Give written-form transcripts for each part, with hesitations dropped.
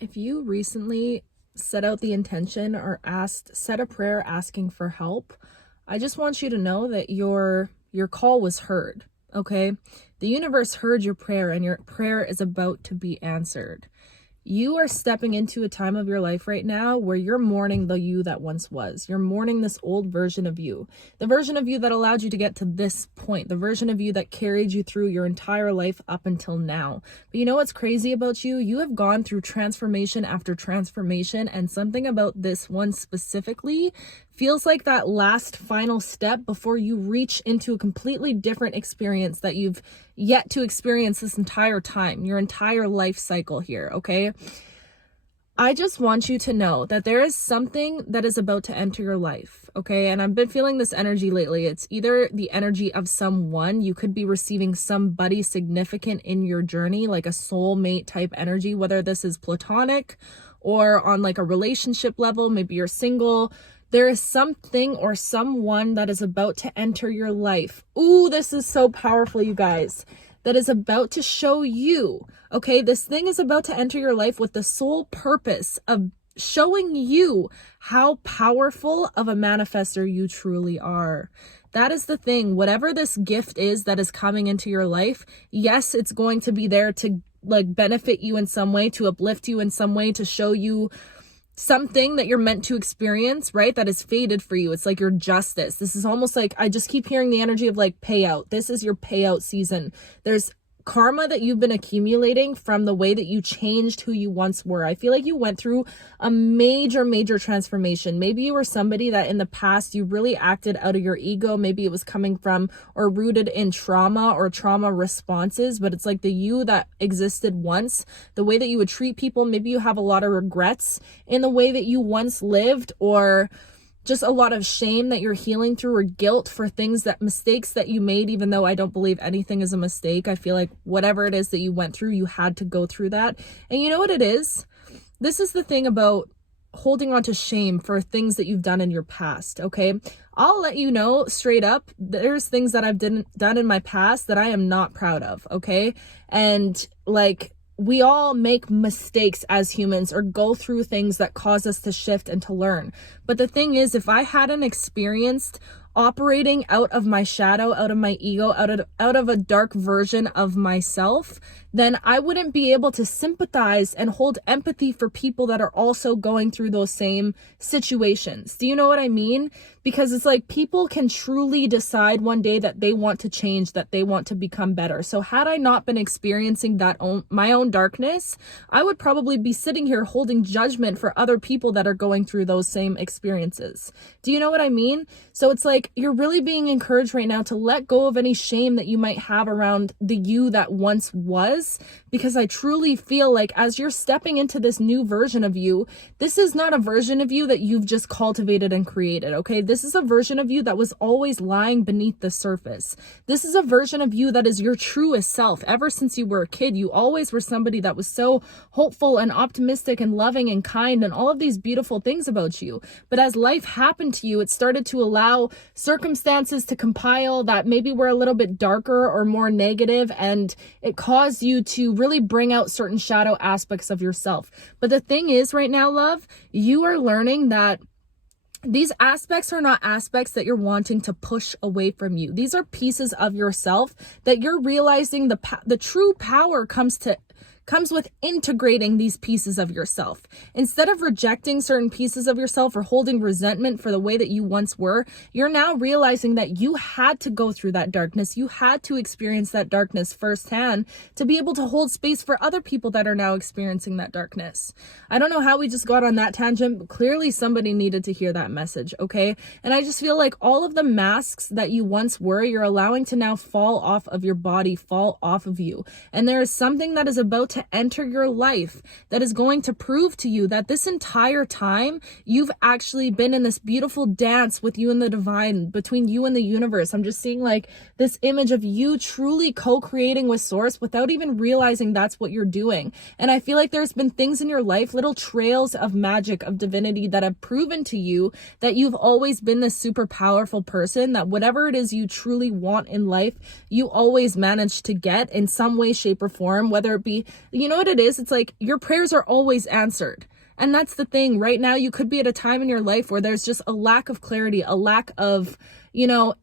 If you recently set out the intention or said a prayer asking for help, I just want you to know that your call was heard, okay? The universe heard your prayer and your prayer is about to be answered. You are stepping into a time of your life right now where you're mourning the you that once was. You're mourning this old version of you, the version of you that allowed you to get to this point, the version of you that carried you through your entire life up until now. But you know what's crazy about you? You have gone through transformation after transformation, and something about this one specifically feels like that last final step before you reach into a completely different experience that you've yet to experience this entire time, your entire life cycle here, okay? I just want you to know that there is something that is about to enter your life, okay? And I've been feeling this energy lately. It's either the energy of someone, you could be receiving somebody significant in your journey, like a soulmate type energy, whether this is platonic or on like a relationship level, maybe you're single. There is something or someone that is about to enter your life. Ooh, this is so powerful, you guys. That is about to show you, okay? This thing is about to enter your life with the sole purpose of showing you how powerful of a manifester you truly are. That is the thing. Whatever this gift is that is coming into your life, yes, it's going to be there to like benefit you in some way, to uplift you in some way, to show you something that you're meant to experience, right? That is fated for you. It's like your justice. This is almost like, I just keep hearing the energy of like payout. This is your payout season. There's karma that you've been accumulating from the way that you changed who you once were. I feel like you went through a major transformation. Maybe you were somebody that in the past you really acted out of your ego. Maybe it was coming from or rooted in trauma or trauma responses, but it's like the you that existed once, the way that you would treat people. Maybe you have a lot of regrets in the way that you once lived, or just a lot of shame that you're healing through, or guilt for mistakes that you made, even though I don't believe anything is a mistake. I feel like whatever it is that you went through, you had to go through that. And you know what it is? This is the thing about holding on to shame for things that you've done in your past, okay? I'll let you know straight up, there's things that I've done in my past that I am not proud of, okay? And like, we all make mistakes as humans or go through things that cause us to shift and to learn. But the thing is, if I hadn't experienced operating out of my shadow, out of my ego, out of a dark version of myself, then I wouldn't be able to sympathize and hold empathy for people that are also going through those same situations. Do you know what I mean? Because it's like people can truly decide one day that they want to change, that they want to become better. So had I not been experiencing my own darkness, I would probably be sitting here holding judgment for other people that are going through those same experiences. Do you know what I mean? So it's like you're really being encouraged right now to let go of any shame that you might have around the you that once was, because I truly feel like as you're stepping into this new version of you, this is not a version of you that you've just cultivated and created, okay? This is a version of you that was always lying beneath the surface. This is a version of you that is your truest self. Ever since you were a kid, you always were somebody that was so hopeful and optimistic and loving and kind and all of these beautiful things about you. But as life happened to you, it started to allow circumstances to compile that maybe were a little bit darker or more negative, and it caused you to really bring out certain shadow aspects of yourself. But the thing is right now, love, you are learning that these aspects are not aspects that you're wanting to push away from you. These are pieces of yourself that you're realizing the true power comes with integrating these pieces of yourself. Instead of rejecting certain pieces of yourself or holding resentment for the way that you once were, you're now realizing that you had to go through that darkness. You had to experience that darkness firsthand to be able to hold space for other people that are now experiencing that darkness. I don't know how we just got on that tangent, but clearly somebody needed to hear that message, okay? And I just feel like all of the masks that you once were, you're allowing to now fall off of your body, fall off of you. And there is something that is about to enter your life that is going to prove to you that this entire time you've actually been in this beautiful dance with you and the divine, between you and the universe. I'm just seeing like this image of you truly co-creating with source without even realizing that's what you're doing. And I feel like there's been things in your life, little trails of magic, of divinity, that have proven to you that you've always been this super powerful person, that whatever it is you truly want in life, you always manage to get in some way, shape, or form, whether it be You know what it is? It's like your prayers are always answered. And that's the thing. Right now, you could be at a time in your life where there's just a lack of clarity, a lack of,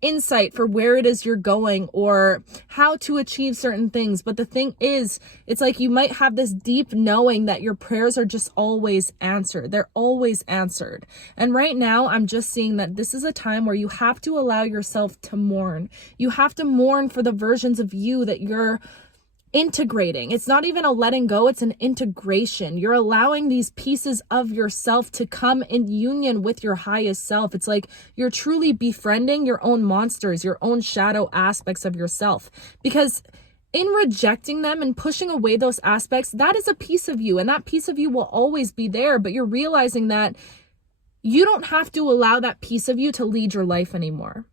insight for where it is you're going or how to achieve certain things. But the thing is, it's like you might have this deep knowing that your prayers are just always answered. They're always answered. And right now, I'm just seeing that this is a time where you have to allow yourself to mourn. You have to mourn for the versions of you that you're integrating. It's not even a letting go, it's an integration. You're allowing these pieces of yourself to come in union with your highest self. It's like you're truly befriending your own monsters, your own shadow aspects of yourself. Because in rejecting them and pushing away those aspects, that is a piece of you, and that piece of you will always be there. But you're realizing that you don't have to allow that piece of you to lead your life anymore.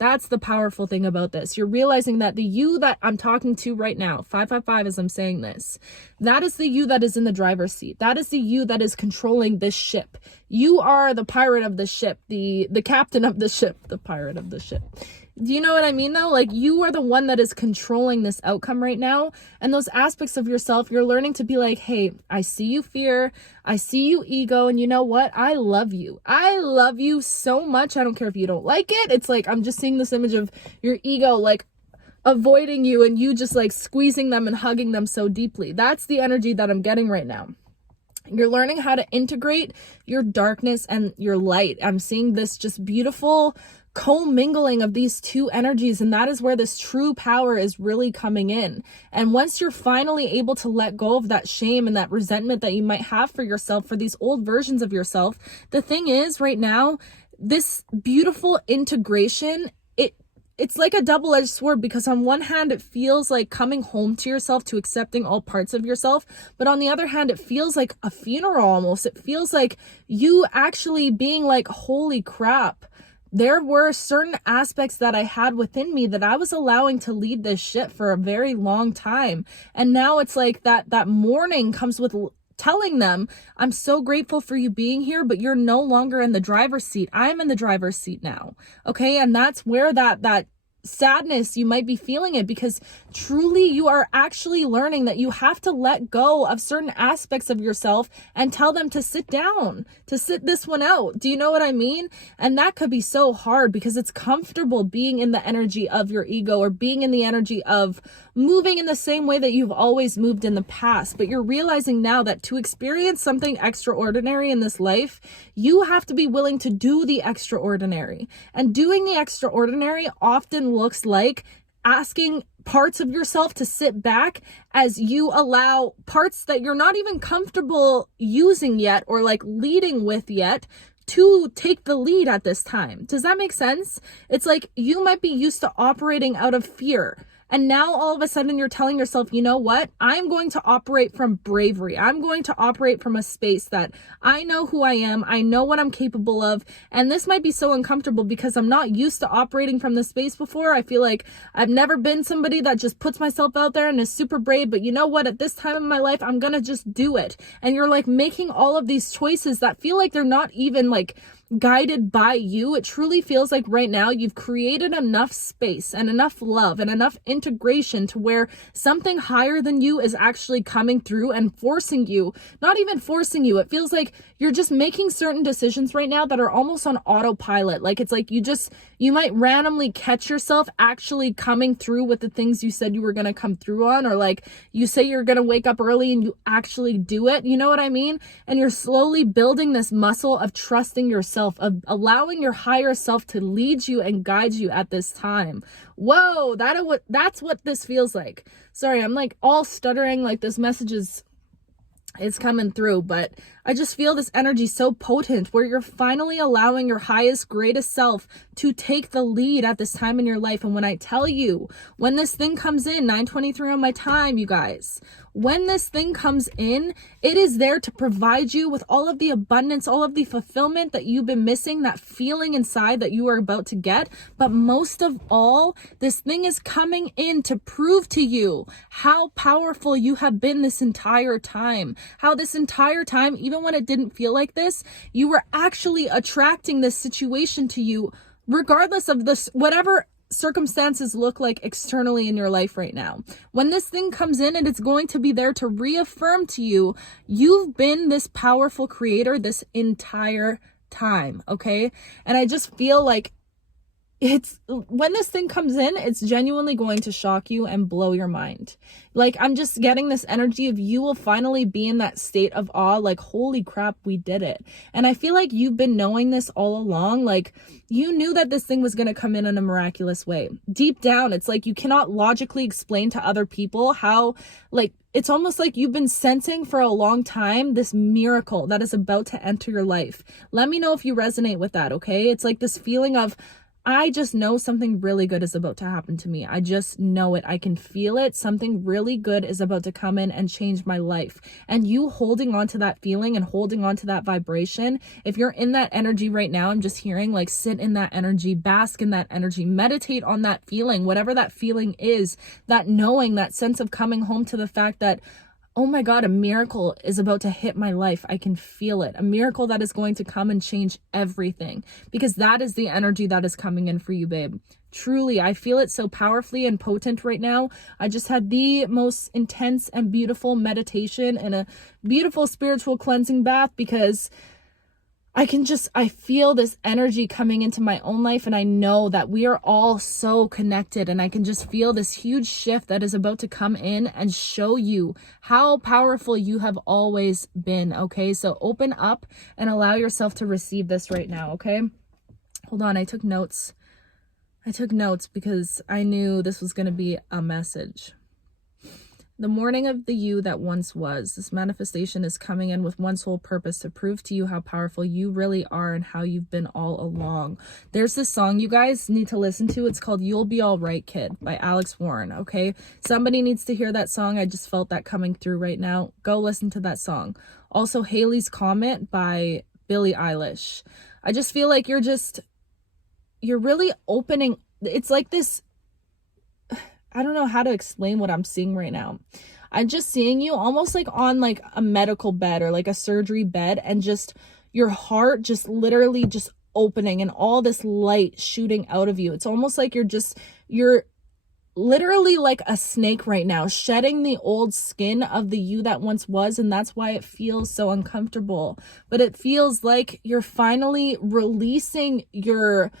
That's the powerful thing about this. You're realizing that the you that I'm talking to right now, 555 as I'm saying this, that is the you that is in the driver's seat. That is the you that is controlling this ship. You are the pirate of the ship, the captain of the ship, the pirate of the ship. Do you know what I mean though? Like you are the one that is controlling this outcome right now. And those aspects of yourself, you're learning to be like, hey, I see you fear. I see you ego. And you know what? I love you. I love you so much. I don't care if you don't like it. It's like, I'm just seeing this image of your ego, like avoiding you and you just like squeezing them and hugging them so deeply. That's the energy that I'm getting right now. You're learning how to integrate your darkness and your light. I'm seeing this just beautiful co-mingling of these two energies, and that is where this true power is really coming in. And once you're finally able to let go of that shame and that resentment that you might have for yourself, for these old versions of yourself, the thing is right now, this beautiful integration, it's like a double-edged sword, because on one hand, it feels like coming home to yourself, to accepting all parts of yourself. But on the other hand, it feels like a funeral almost. It feels like you actually being like, holy crap, there were certain aspects that I had within me that I was allowing to lead this ship for a very long time. And now it's like that mourning comes with telling them, I'm so grateful for you being here, but you're no longer in the driver's seat. I'm in the driver's seat now. Okay. And that's where that sadness, you might be feeling it, because truly you are actually learning that you have to let go of certain aspects of yourself and tell them to sit down, to sit this one out. Do you know what I mean? And that could be so hard, because it's comfortable being in the energy of your ego, or being in the energy of moving in the same way that you've always moved in the past. But you're realizing now that to experience something extraordinary in this life, you have to be willing to do the extraordinary. And doing the extraordinary often looks like asking parts of yourself to sit back as you allow parts that you're not even comfortable using yet, or like leading with yet, to take the lead at this time. Does that make sense? It's like you might be used to operating out of fear. And now all of a sudden you're telling yourself, you know what? I'm going to operate from bravery. I'm going to operate from a space that I know who I am. I know what I'm capable of. And this might be so uncomfortable because I'm not used to operating from this space before. I feel like I've never been somebody that just puts myself out there and is super brave. But you know what? At this time in my life, I'm going to just do it. And you're like making all of these choices that feel like they're not even like guided by you. It truly feels like right now you've created enough space and enough love and enough integration to where something higher than you is actually coming through and forcing you, not even forcing you. It feels like you're just making certain decisions right now that are almost on autopilot. Like it's like you might randomly catch yourself actually coming through with the things you said you were going to come through on, or like you say you're going to wake up early and you actually do it. You know what I mean? And you're slowly building this muscle of trusting yourself, of allowing your higher self to lead you and guide you at this time. Whoa, that's what this feels like. Sorry, I'm like all stuttering, like this message is coming through, but I just feel this energy so potent where you're finally allowing your highest, greatest self to take the lead at this time in your life. And when I tell you, when this thing comes in, 9:23 on my time, you guys, when this thing comes in, it is there to provide you with all of the abundance, all of the fulfillment that you've been missing, that feeling inside that you are about to get. But most of all, this thing is coming in to prove to you how powerful you have been this entire time. How this entire time, even when it didn't feel like this, you were actually attracting this situation to you, regardless of this, whatever circumstances look like externally in your life right now. When this thing comes in, and it's going to be there to reaffirm to you, you've been this powerful creator this entire time, okay? And I just feel like it's when this thing comes in, it's genuinely going to shock you and blow your mind. Like, I'm just getting this energy of you will finally be in that state of awe, like, holy crap, we did it. And I feel like you've been knowing this all along. Like, you knew that this thing was going to come in a miraculous way. Deep down, it's like you cannot logically explain to other people how, like, it's almost like you've been sensing for a long time this miracle that is about to enter your life. Let me know if you resonate with that, okay? It's like this feeling of, I just know something really good is about to happen to me. I just know it. I can feel it. Something really good is about to come in and change my life. And you holding on to that feeling and holding on to that vibration, if you're in that energy right now, I'm just hearing, like, sit in that energy, bask in that energy, meditate on that feeling, whatever that feeling is, that knowing, that sense of coming home to the fact that, oh my God, a miracle is about to hit my life. I can feel it. A miracle that is going to come and change everything, because that is the energy that is coming in for you, babe. Truly, I feel it so powerfully and potent right now. I just had the most intense and beautiful meditation and a beautiful spiritual cleansing bath, because I feel this energy coming into my own life, and I know that we are all so connected, and I can just feel this huge shift that is about to come in and show you how powerful you have always been, okay? So open up and allow yourself to receive this right now, okay? Hold on, I took notes. Because I knew this was going to be a message. The mourning of the you that once was. This manifestation is coming in with one sole purpose: to prove to you how powerful you really are and how you've been all along. There's this song you guys need to listen to. It's called You'll Be All Right, Kid by Alex Warren, okay? Somebody needs to hear that song. I just felt that coming through right now. Go listen to that song. Also, Haley's Comet by Billie Eilish. I just feel like you're really opening. It's like this, I don't know how to explain what I'm seeing right now. I'm just seeing you almost like on like a medical bed or like a surgery bed, and just your heart just literally just opening and all this light shooting out of you. It's almost like you're literally like a snake right now, shedding the old skin of the you that once was, and that's why it feels so uncomfortable. But it feels like you're finally releasing your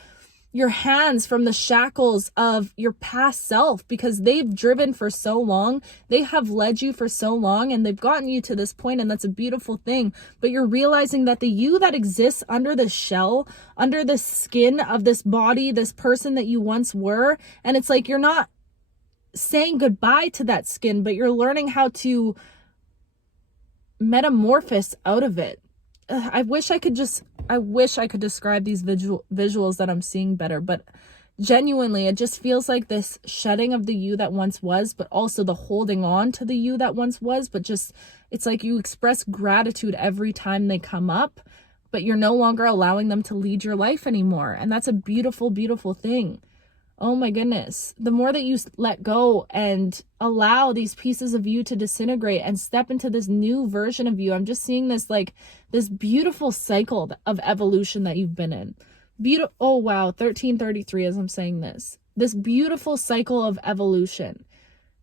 hands from the shackles of your past self, because they've driven for so long, they have led you for so long, and they've gotten you to this point, and that's a beautiful thing. But you're realizing that the you that exists under the shell, under the skin of this body, this person that you once were, and it's like you're not saying goodbye to that skin, but you're learning how to metamorphose out of it. I wish I could describe these visuals that I'm seeing better, but genuinely, it just feels like this shedding of the you that once was, but also the holding on to the you that once was. But just, it's like you express gratitude every time they come up, but you're no longer allowing them to lead your life anymore. And that's a beautiful, beautiful thing. Oh my goodness. The more that you let go and allow these pieces of you to disintegrate and step into this new version of you, I'm just seeing this like this beautiful cycle of evolution that you've been in. Oh wow, 1333 as I'm saying this. This beautiful cycle of evolution.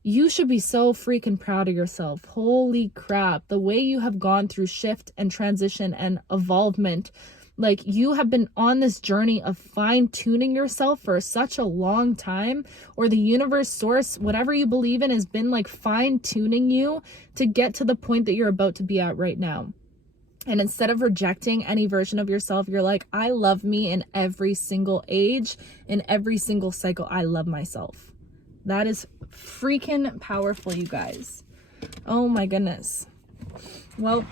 You should be so freaking proud of yourself. Holy crap. The way you have gone through shift and transition and evolvement. Like, you have been on this journey of fine-tuning yourself for such a long time, or the universe, source, whatever you believe in, has been like fine-tuning you to get to the point that you're about to be at right now. And instead of rejecting any version of yourself, you're like, I love me in every single age, in every single cycle. I love myself. That is freaking powerful, you guys. Oh my goodness. Well,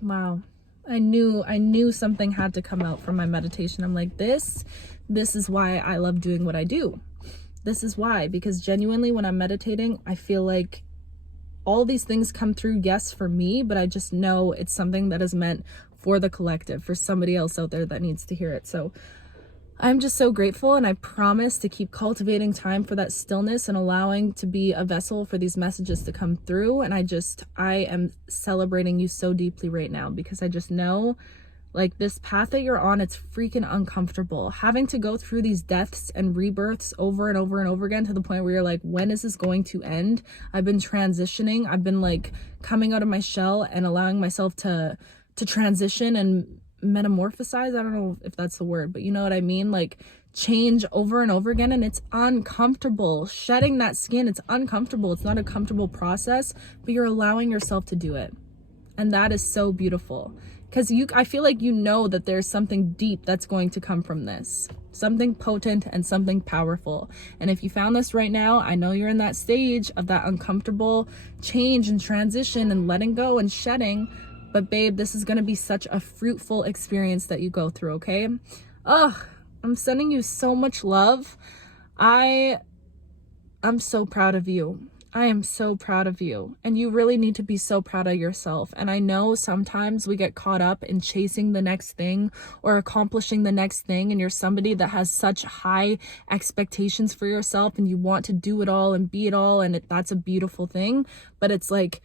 wow. I knew something had to come out from my meditation. I'm like, this is why I love doing what I do. This is why, because genuinely when I'm meditating, I feel like all these things come through, yes, for me, but I just know it's something that is meant for the collective, for somebody else out there that needs to hear it. So I'm just so grateful, and I promise to keep cultivating time for that stillness and allowing to be a vessel for these messages to come through. And I am celebrating you so deeply right now, because I just know Like, this path that you're on, it's freaking uncomfortable. Having to go through these deaths and rebirths over and over and over again, to the point where you're like, when is this going to end? I've been transitioning. I've been like coming out of my shell and allowing myself to transition and metamorphosize. I don't know if that's the word, but you know what I mean? Like, change over and over again, and it's uncomfortable. Shedding that skin, it's uncomfortable. It's not a comfortable process, but you're allowing yourself to do it. And that is so beautiful. Because I feel like you know that there's something deep that's going to come from this. Something potent and something powerful. And if you found this right now, I know you're in that stage of that uncomfortable change and transition and letting go and shedding. But babe, this is going to be such a fruitful experience that you go through, okay? Oh, I'm sending you so much love. I'm so proud of you. I am so proud of you, and you really need to be so proud of yourself. And I know sometimes we get caught up in chasing the next thing or accomplishing the next thing, and you're somebody that has such high expectations for yourself and you want to do it all and be it all, and that's a beautiful thing. But it's like,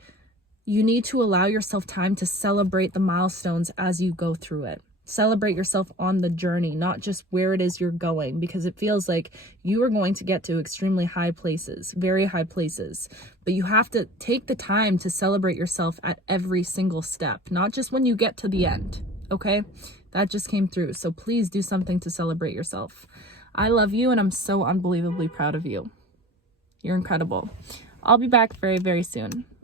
you need to allow yourself time to celebrate the milestones as you go through it. Celebrate yourself on the journey, not just where it is you're going, because it feels like you are going to get to extremely high places, very high places. But you have to take the time to celebrate yourself at every single step, not just when you get to the end, okay? That just came through. So please do something to celebrate yourself. I love you, and I'm so unbelievably proud of you. You're incredible. I'll be back very, very soon.